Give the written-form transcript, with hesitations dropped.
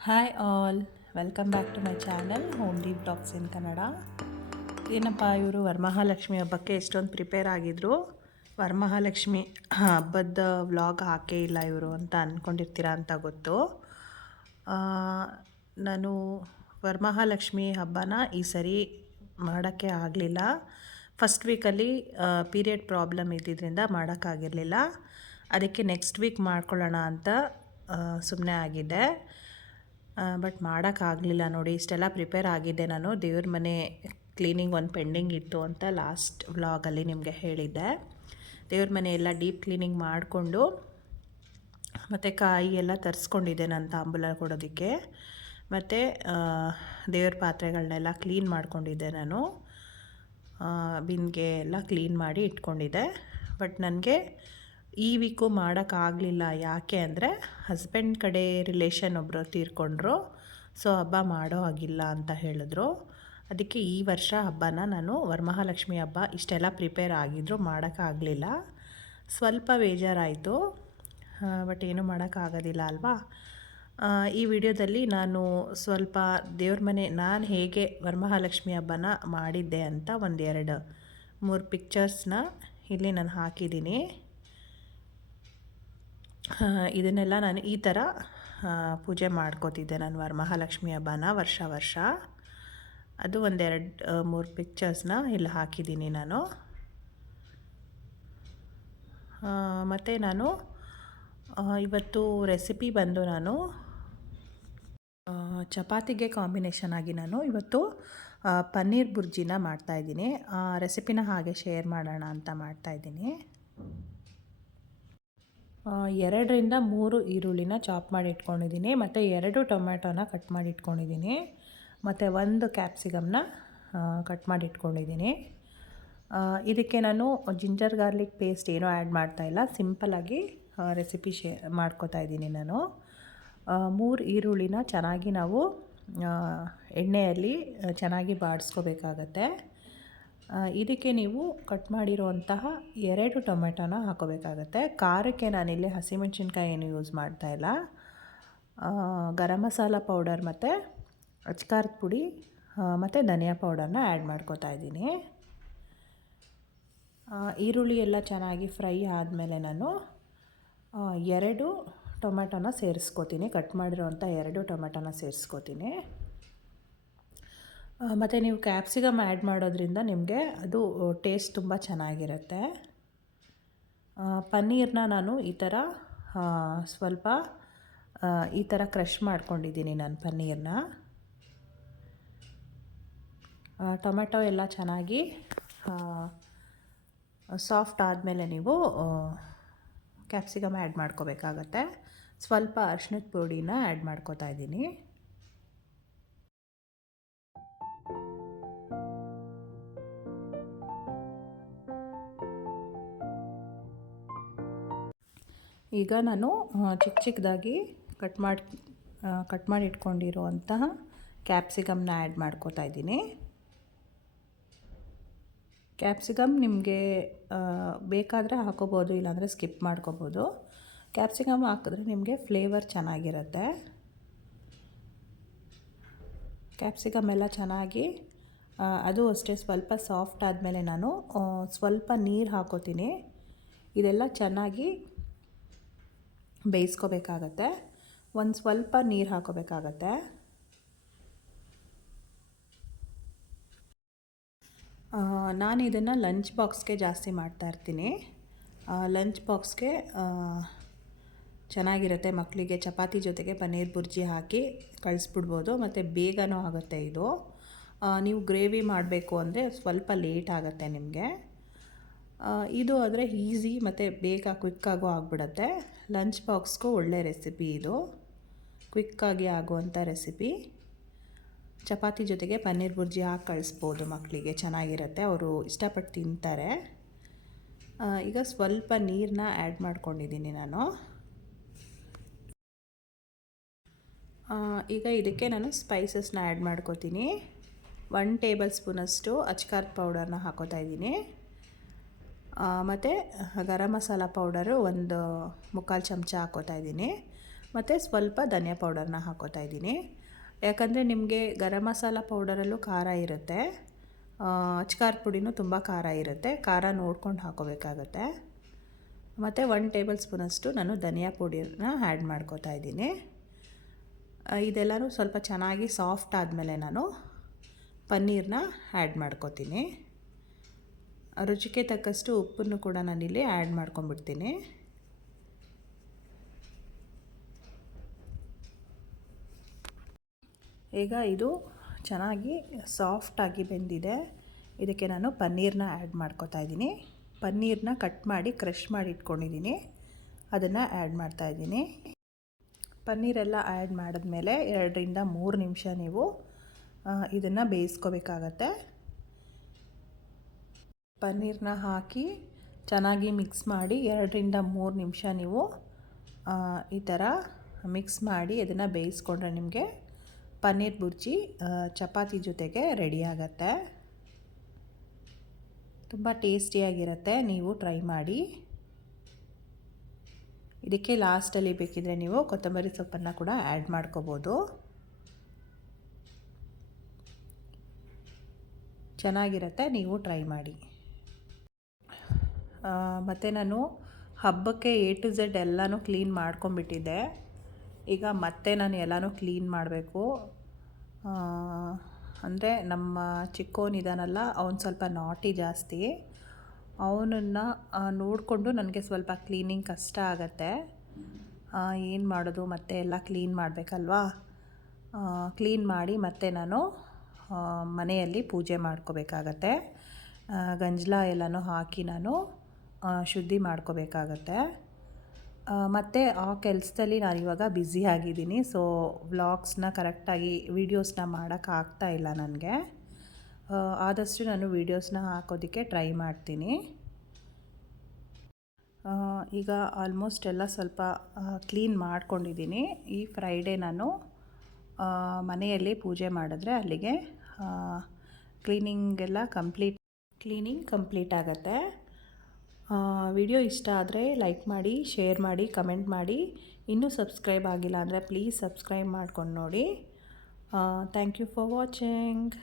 Hi all, welcome back to my channel homely blogs in Kannada. ಏನಪ್ಪ ಇವರು ವರಮಹಾಲಕ್ಷ್ಮಿ ಹಬ್ಬಕ್ಕೆ ಎಷ್ಟೊಂದು ಪ್ರಿಪೇರ್ ಆಗಿದ್ರು. ವರಮಹಾಲಕ್ಷ್ಮಿ ಹಬ್ಬದ ವ್ಲಾಗ್ ಹಾಕೇ ಇಲ್ಲ ಇವರು ಅಂತ ಅಂದ್ಕೊಂಡಿರ್ತೀರಾ ಅಂತ ಗೊತ್ತು. ನಾನು ವರಮಹಾಲಕ್ಷ್ಮಿ ಹಬ್ಬನ ಈ ಸರಿ ಮಾಡೋಕ್ಕೆ ಆಗಲಿಲ್ಲ. ಫಸ್ಟ್ ವೀಕಲ್ಲಿ ಪೀರಿಯಡ್ ಪ್ರಾಬ್ಲಮ್ ಇದ್ದಿದ್ದರಿಂದ ಮಾಡೋಕ್ಕಾಗಿರಲಿಲ್ಲ. ಅದಕ್ಕೆ ನೆಕ್ಸ್ಟ್ ವೀಕ್ ಮಾಡ್ಕೊಳ್ಳೋಣ ಅಂತ ಸುಮ್ಮನೆ ಆಗಿದ್ದೆ. ಬಟ್ ಮಾಡೋಕ್ಕಾಗಲಿಲ್ಲ. ನೋಡಿ, ಇಷ್ಟೆಲ್ಲ ಪ್ರಿಪೇರ್ ಆಗಿದ್ದೆ. ನಾನು ದೇವ್ರ ಮನೆ ಕ್ಲೀನಿಂಗ್ ಒಂದು ಪೆಂಡಿಂಗ್ ಇತ್ತು ಅಂತ ಲಾಸ್ಟ್ ವ್ಲಾಗಲ್ಲಿ ನಿಮಗೆ ಹೇಳಿದ್ದೆ. ದೇವ್ರ ಮನೆ ಎಲ್ಲ ಡೀಪ್ ಕ್ಲೀನಿಂಗ್ ಮಾಡಿಕೊಂಡು ಮತ್ತು ಕಾಯಿ ಎಲ್ಲ ತರಿಸ್ಕೊಂಡಿದ್ದೆ ನಾನು ತಾಂಬೂಲ ಕೊಡೋದಕ್ಕೆ. ಮತ್ತು ದೇವ್ರ ಪಾತ್ರೆಗಳನ್ನೆಲ್ಲ ಕ್ಲೀನ್ ಮಾಡ್ಕೊಂಡಿದ್ದೆ. ನಾನು ಬಿನ್ಗೆ ಎಲ್ಲ ಕ್ಲೀನ್ ಮಾಡಿ ಇಟ್ಕೊಂಡಿದ್ದೆ. ಬಟ್ ನನಗೆ ಈ ವೀಕು ಮಾಡೋಕ್ಕಾಗಲಿಲ್ಲ. ಯಾಕೆ ಅಂದರೆ ಹಸ್ಬೆಂಡ್ ಕಡೆ ರಿಲೇಷನ್ ಒಬ್ಬರು ತೀರ್ಕೊಂಡ್ರು. ಸೊ ಹಬ್ಬ ಮಾಡೋ ಹಾಗಿಲ್ಲ ಅಂತ ಹೇಳಿದ್ರು. ಅದಕ್ಕೆ ಈ ವರ್ಷ ಹಬ್ಬನ ನಾನು ವರಮಹಾಲಕ್ಷ್ಮಿ ಹಬ್ಬ ಇಷ್ಟೆಲ್ಲ ಪ್ರಿಪೇರ್ ಆಗಿದ್ರು ಮಾಡೋಕ್ಕಾಗಲಿಲ್ಲ. ಸ್ವಲ್ಪ ಬೇಜಾರಾಯಿತು. ಬಟ್ ಏನೂ ಮಾಡೋಕ್ಕಾಗೋದಿಲ್ಲ ಅಲ್ವಾ. ಈ ವಿಡಿಯೋದಲ್ಲಿ ನಾನು ಸ್ವಲ್ಪ ದೇವ್ರ ಮನೆ ನಾನು ಹೇಗೆ ವರಮಹಾಲಕ್ಷ್ಮಿ ಹಬ್ಬನ ಮಾಡಿದ್ದೆ ಅಂತ ಒಂದೆರಡು ಮೂರು ಪಿಕ್ಚರ್ಸ್ನ ಇಲ್ಲಿ ನಾನು ಹಾಕಿದ್ದೀನಿ. ಇದನ್ನೆಲ್ಲ ನಾನು ಈ ಥರ ಪೂಜೆ ಮಾಡ್ಕೋತಿದ್ದೆ ನಾನು ವರಮಹಾಲಕ್ಷ್ಮಿ ಹಬ್ಬನ ವರ್ಷ. ಅದು ಒಂದೆರಡು ಮೂರು ಪಿಕ್ಚರ್ಸ್ನ ಇಲ್ಲಿ ಹಾಕಿದ್ದೀನಿ ನಾನು. ಮತ್ತು ನಾನು ಇವತ್ತು ರೆಸಿಪಿ ಬಂದು ನಾನು ಚಪಾತಿಗೆ ಕಾಂಬಿನೇಷನ್ ಆಗಿ ನಾನು ಇವತ್ತು ಪನ್ನೀರ್ ಬುರ್ಜಿನ ಮಾಡ್ತಾಯಿದ್ದೀನಿ. ರೆಸಿಪಿನ ಹಾಗೆ ಶೇರ್ ಮಾಡೋಣ ಅಂತ ಮಾಡ್ತಾಯಿದ್ದೀನಿ. 2-3 ಈರುಳ್ಳಿನ ಚಾಪ್ ಮಾಡಿ ಇಟ್ಕೊಂಡಿದ್ದೀನಿ. ಮತ್ತು 2 ಟೊಮ್ಯಾಟೋನ ಕಟ್ ಮಾಡಿ ಇಟ್ಕೊಂಡಿದ್ದೀನಿ. ಮತ್ತು 1 ಕ್ಯಾಪ್ಸಿಕಮ್ನ ಕಟ್ ಮಾಡಿ ಇಟ್ಕೊಂಡಿದ್ದೀನಿ. ಇದಕ್ಕೆ ನಾನು ಜಿಂಜರ್ ಗಾರ್ಲಿಕ್ ಪೇಸ್ಟ್ ಏನೂ ಆ್ಯಡ್ ಮಾಡ್ತಾಯಿಲ್ಲ. ಸಿಂಪಲ್ಲಾಗಿ ರೆಸಿಪಿ ಮಾಡ್ಕೋತಾ ಇದ್ದೀನಿ ನಾನು. 3 ಈರುಳ್ಳಿನ ಚೆನ್ನಾಗಿ ನಾವು ಎಣ್ಣೆಯಲ್ಲಿ ಚೆನ್ನಾಗಿ ಬಾಡಿಸ್ಕೋಬೇಕಾಗತ್ತೆ. ಇದಕ್ಕೆ ನೀವು ಕಟ್ ಮಾಡಿರುವಂತಹ 2 ಟೊಮೆಟೊನ ಹಾಕೋಬೇಕಾಗತ್ತೆ. ಖಾರಕ್ಕೆ ನಾನಿಲ್ಲಿ ಹಸಿಮೆಣ್ಸಿನ್ಕಾಯಿ ಏನು ಯೂಸ್ ಮಾಡ್ತಾಯಿಲ್ಲ. ಗರಂ ಮಸಾಲ ಪೌಡರ್ ಮತ್ತು ಅಚ್ಕಾರದ ಪುಡಿ ಮತ್ತು ಧನಿಯಾ ಪೌಡರ್ನ ಆ್ಯಡ್ ಮಾಡ್ಕೋತಾ ಇದ್ದೀನಿ. ಈರುಳ್ಳಿ ಎಲ್ಲ ಚೆನ್ನಾಗಿ ಫ್ರೈ ಆದಮೇಲೆ ನಾನು 2 ಟೊಮೆಟೊನ ಸೇರಿಸ್ಕೋತೀನಿ. ಕಟ್ ಮಾಡಿರೋಂಥ 2 ಟೊಮೆಟೊನ ಸೇರಿಸ್ಕೋತೀನಿ. ಮತ್ತು ನೀವು ಕ್ಯಾಪ್ಸಿಕಮ್ ಆ್ಯಡ್ ಮಾಡೋದ್ರಿಂದ ನಿಮಗೆ ಅದು ಟೇಸ್ಟ್ ತುಂಬ ಚೆನ್ನಾಗಿರುತ್ತೆ. ಪನ್ನೀರನ್ನ ನಾನು ಈ ಥರ ಸ್ವಲ್ಪ ಈ ಥರ ಕ್ರಷ್ ಮಾಡ್ಕೊಂಡಿದ್ದೀನಿ ನಾನು ಪನ್ನೀರನ್ನ. ಟೊಮೆಟೊ ಎಲ್ಲ ಚೆನ್ನಾಗಿ ಸಾಫ್ಟ್ ಆದಮೇಲೆ ನೀವು ಕ್ಯಾಪ್ಸಿಕಮ್ ಆ್ಯಡ್ ಮಾಡ್ಕೋಬೇಕಾಗತ್ತೆ. ಸ್ವಲ್ಪ ಅರಿಶಿಣದ ಪುಡಿನ ಆ್ಯಡ್ ಮಾಡ್ಕೋತಾ ಇದ್ದೀನಿ. ಈಗ ನಾನು ಚಿಕ್ಕದಾಗಿ ಕಟ್ ಮಾಡಿ ಇಟ್ಕೊಂಡಿರುವಂತಹ ಕ್ಯಾಪ್ಸಿಕಮ್ನ ಆ್ಯಡ್ ಮಾಡ್ಕೋತಾ ಇದ್ದೀನಿ. ಕ್ಯಾಪ್ಸಿಕಮ್ ನಿಮಗೆ ಬೇಕಾದರೆ ಹಾಕೋಬೋದು, ಇಲ್ಲಾಂದರೆ ಸ್ಕಿಪ್ ಮಾಡ್ಕೋಬೋದು. ಕ್ಯಾಪ್ಸಿಕಮ್ ಹಾಕಿದ್ರೆ ನಿಮಗೆ ಫ್ಲೇವರ್ ಚೆನ್ನಾಗಿರುತ್ತೆ. ಕ್ಯಾಪ್ಸಿಕಮ್ ಎಲ್ಲ ಚೆನ್ನಾಗಿ ಅದು ಅಷ್ಟೇ ಸ್ವಲ್ಪ ಸಾಫ್ಟ್ ಆದಮೇಲೆ ನಾನು ಸ್ವಲ್ಪ ನೀರು ಹಾಕೋತೀನಿ. ಇದೆಲ್ಲ ಚೆನ್ನಾಗಿ ಬೇಯಿಸ್ಕೋಬೇಕಾಗತ್ತೆ. ಒಂದು ಸ್ವಲ್ಪ ನೀರು ಹಾಕೋಬೇಕಾಗತ್ತೆ. ನಾನು ಇದನ್ನು ಲಂಚ್ ಬಾಕ್ಸ್ಗೆ ಜಾಸ್ತಿ ಮಾಡ್ತಾಯಿರ್ತೀನಿ. ಲಂಚ್ ಬಾಕ್ಸ್ಗೆ ಚೆನ್ನಾಗಿರುತ್ತೆ. ಮಕ್ಕಳಿಗೆ ಚಪಾತಿ ಜೊತೆಗೆ ಪನ್ನೀರ್ ಬುರ್ಜಿ ಹಾಕಿ ಕಳಿಸ್ಬಿಡ್ಬೋದು. ಮತ್ತು ಬೇಗನೂ ಆಗುತ್ತೆ ಇದು. ನೀವು ಗ್ರೇವಿ ಮಾಡಬೇಕು ಅಂದರೆ ಸ್ವಲ್ಪ ಲೇಟ್ ಆಗುತ್ತೆ ನಿಮಗೆ. ಇದು ಆದರೆ ಈಸಿ ಮತ್ತು ಬೇಗ ಕ್ವಿಕ್ಕಾಗೂ ಆಗಿಬಿಡತ್ತೆ. ಲಂಚ್ ಬಾಕ್ಸ್ಗೂ ಒಳ್ಳೆ ರೆಸಿಪಿ ಇದು. ಕ್ವಿಕ್ಕಾಗಿ ಆಗುವಂಥ ರೆಸಿಪಿ. ಚಪಾತಿ ಜೊತೆಗೆ ಪನ್ನೀರ್ ಬುರ್ಜಿ ಹಾಕಿ ಕಳಿಸ್ಬೋದು ಮಕ್ಕಳಿಗೆ, ಚೆನ್ನಾಗಿರುತ್ತೆ. ಅವರು ಇಷ್ಟಪಟ್ಟು ತಿಂತಾರೆ. ಈಗ ಸ್ವಲ್ಪ ನೀರನ್ನ ಆ್ಯಡ್ ಮಾಡ್ಕೊಂಡಿದ್ದೀನಿ ನಾನು. ಈಗ ಇದಕ್ಕೆ ನಾನು ಸ್ಪೈಸಸ್ನ ಆ್ಯಡ್ ಮಾಡ್ಕೋತೀನಿ. 1 ಟೇಬಲ್ ಸ್ಪೂನಷ್ಟು ಅಚ್ಕಾರದ ಪೌಡರ್ನ ಹಾಕೋತಾ ಇದ್ದೀನಿ. ಮತ್ತು ಗರಂ ಮಸಾಲ ಪೌಡರು 1 ಮುಕ್ಕಾಲು ಚಮಚ ಹಾಕೋತಾ ಇದ್ದೀನಿ. ಮತ್ತು ಸ್ವಲ್ಪ ಧನಿಯಾ ಪೌಡರ್ನ ಹಾಕ್ಕೋತಾ ಇದ್ದೀನಿ. ಯಾಕಂದರೆ ನಿಮಗೆ ಗರಂ ಮಸಾಲ ಪೌಡರಲ್ಲೂ ಖಾರ ಇರುತ್ತೆ, ಅಚ್ಕಾರದ ಪುಡಿನೂ ತುಂಬ ಖಾರ ಇರುತ್ತೆ, ಖಾರ ನೋಡ್ಕೊಂಡು ಹಾಕೋಬೇಕಾಗತ್ತೆ. ಮತ್ತು 1 ಟೇಬಲ್ ಸ್ಪೂನಷ್ಟು ನಾನು ಧನಿಯಾ ಪುಡಿನ ಆ್ಯಡ್ ಮಾಡ್ಕೋತಾ ಇದ್ದೀನಿ. ಇದೆಲ್ಲನೂ ಸ್ವಲ್ಪ ಚೆನ್ನಾಗಿ ಸಾಫ್ಟ್ ಆದಮೇಲೆ ನಾನು ಪನ್ನೀರನ್ನ ಆ್ಯಡ್ ಮಾಡ್ಕೋತೀನಿ. ರುಚಿಗೆ ತಕ್ಕಷ್ಟು ಉಪ್ಪನ್ನು ಕೂಡ ನಾನಿಲ್ಲಿ ಆ್ಯಡ್ ಮಾಡ್ಕೊಂಡ್ಬಿಡ್ತೀನಿ. ಈಗ ಇದು ಚೆನ್ನಾಗಿ ಸಾಫ್ಟಾಗಿ ಬೆಂದಿದೆ. ಇದಕ್ಕೆ ನಾನು ಪನ್ನೀರನ್ನ ಆ್ಯಡ್ ಮಾಡ್ಕೋತಾ ಇದ್ದೀನಿ. ಪನ್ನೀರನ್ನ ಕಟ್ ಮಾಡಿ ಕ್ರಷ್ ಮಾಡಿ ಇಟ್ಕೊಂಡಿದ್ದೀನಿ, ಅದನ್ನು ಆ್ಯಡ್ ಮಾಡ್ತಾಯಿದ್ದೀನಿ. ಪನ್ನೀರೆಲ್ಲ ಆ್ಯಡ್ ಮಾಡಿದ್ಮೇಲೆ 2 ರಿಂದ 3 ನಿಮಿಷ ನೀವು ಇದನ್ನು ಬೇಯಿಸ್ಕೋಬೇಕಾಗತ್ತೆ. ಪನ್ನೀರನ್ನ ಹಾಕಿ ಚೆನ್ನಾಗಿ ಮಿಕ್ಸ್ ಮಾಡಿ 2 ರಿಂದ 3 ನಿಮಿಷ ನೀವು ಈ ಥರ ಮಿಕ್ಸ್ ಮಾಡಿ ಅದನ್ನು ಬೇಯಿಸ್ಕೊಂಡ್ರೆ ನಿಮಗೆ ಪನ್ನೀರ್ ಬುರ್ಜಿ ಚಪಾತಿ ಜೊತೆಗೆ ರೆಡಿ ಆಗತ್ತೆ. ತುಂಬ ಟೇಸ್ಟಿಯಾಗಿರುತ್ತೆ, ನೀವು ಟ್ರೈ ಮಾಡಿ. ಇದಕ್ಕೆ ಲಾಸ್ಟಲ್ಲಿ ಬೇಕಿದ್ರೆ ನೀವು ಕೊತ್ತಂಬರಿ ಸೊಪ್ಪನ್ನು ಕೂಡ ಆ್ಯಡ್ ಮಾಡ್ಕೋಬೋದು. ಚೆನ್ನಾಗಿರುತ್ತೆ, ನೀವು ಟ್ರೈ ಮಾಡಿ. ಮತ್ತು ನಾನು ಹಬ್ಬಕ್ಕೆ A to Z ಎಲ್ಲನೂ ಕ್ಲೀನ್ ಮಾಡ್ಕೊಂಬಿಟ್ಟಿದ್ದೆ. ಈಗ ಮತ್ತೆ ನಾನು ಎಲ್ಲನೂ ಕ್ಲೀನ್ ಮಾಡಬೇಕು. ಅಂದರೆ ನಮ್ಮ ಚಿಕ್ಕವನಿದಾನಲ್ಲ, ಅವನು ಸ್ವಲ್ಪ ನಾಟಿ ಜಾಸ್ತಿ. ಅವನನ್ನು ನೋಡಿಕೊಂಡು ನನಗೆ ಸ್ವಲ್ಪ ಕ್ಲೀನಿಂಗ್ ಕಷ್ಟ ಆಗುತ್ತೆ. ಏನು ಮಾಡೋದು, ಮತ್ತೆ ಎಲ್ಲ ಕ್ಲೀನ್ ಮಾಡಬೇಕಲ್ವಾ. ಕ್ಲೀನ್ ಮಾಡಿ ಮತ್ತೆ ನಾನು ಮನೆಯಲ್ಲಿ ಪೂಜೆ ಮಾಡ್ಕೋಬೇಕಾಗತ್ತೆ. ಗಂಜಲ ಎಲ್ಲನೂ ಹಾಕಿ ನಾನು ಶುದ್ಧಿ ಮಾಡ್ಕೋಬೇಕಾಗತ್ತೆ. ಮತ್ತು ಆ ಕೆಲಸದಲ್ಲಿ ನಾನಿವಾಗ ಬ್ಯುಸಿ ಆಗಿದ್ದೀನಿ. ಸೊ ವ್ಲಾಗ್ಸ್ನ ಕರೆಕ್ಟಾಗಿ ವೀಡಿಯೋಸ್ನ ಮಾಡೋಕ್ಕಾಗ್ತಾಯಿಲ್ಲ ನನಗೆ. ಆದಷ್ಟು ನಾನು ವೀಡಿಯೋಸ್ನ ಹಾಕೋದಕ್ಕೆ ಟ್ರೈ ಮಾಡ್ತೀನಿ. ಈಗ ಆಲ್ಮೋಸ್ಟ್ ಎಲ್ಲ ಸ್ವಲ್ಪ ಕ್ಲೀನ್ ಮಾಡ್ಕೊಂಡಿದ್ದೀನಿ. ಈ ಫ್ರೈಡೇ ನಾನು ಮನೆಯಲ್ಲಿ ಪೂಜೆ ಮಾಡಿದ್ರೆ ಅಲ್ಲಿಗೆ ಕ್ಲೀನಿಂಗ್ ಕಂಪ್ಲೀಟ್ ಆಗುತ್ತೆ. ವಿಡಿಯೋ ಇಷ್ಟ ಆದರೆ ಲೈಕ್ ಮಾಡಿ, ಶೇರ್ ಮಾಡಿ, ಕಮೆಂಟ್ ಮಾಡಿ. ಇನ್ನೂ ಸಬ್ಸ್ಕ್ರೈಬ್ ಆಗಿಲ್ಲ ಅಂದರೆ ಪ್ಲೀಸ್ ಸಬ್ಸ್ಕ್ರೈಬ್ ಮಾಡ್ಕೊಂಡು ನೋಡಿ. Thank you for watching.